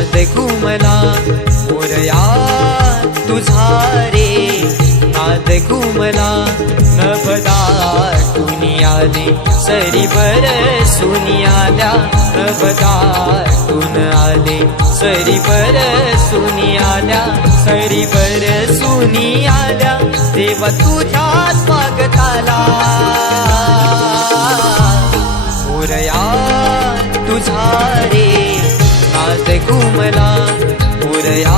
नाद घुमला मोरया तुझा रे नाद घुमला नभदाटून आले सरी बरसून आल्या नभदाटून आले सरी बरसून आल्या सरी बरसून आल्या देवा तुझ्या स्वागताला मोरया तुझा रे नाद घुमला मोरया